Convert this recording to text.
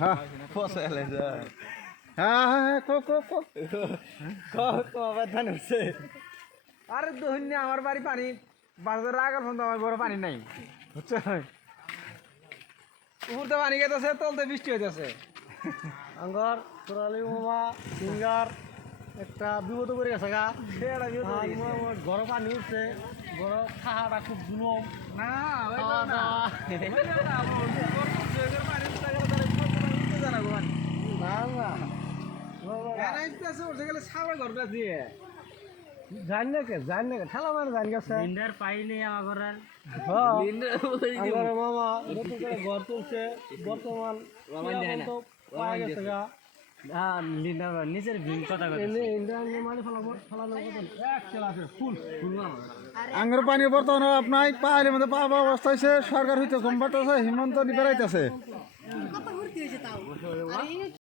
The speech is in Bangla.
হ্যাঁ ফসলে হ্যাঁ ব্যথান হচ্ছে আরে দোহন্য আমার বাড়ি পানি বাজারে আগার পর্যন্ত আমার ঘরে পানি নাই বুঝছো উপরতে পানি খেতেছে তলতে বৃষ্টি হইতেছে আঙ্গর তোরালি মামা সিঙ্গার একটা বিপদ করে গেছে গা সেটা ঘর পানি উঠছে ঘর খাওয়াটা খুব জুলম না খাওয়া দাওয়া জানি না কে ঠেলা মানে জানি গেছে লিন্ডার পাইনি আমার ঘরের আঙ্গর মামা নতুন করে ঘর তুলছে বর্তমান পাওয়া গেছে গা নিচের ভিন কথা আঙ্গুর পানি বর্তমানে আপনার পাহাড়ের মধ্যে পাওয়া অবস্থা হয়েছে সরকার হইতে কম বাড়তেছে হিমন্ত বেড়াইতেছে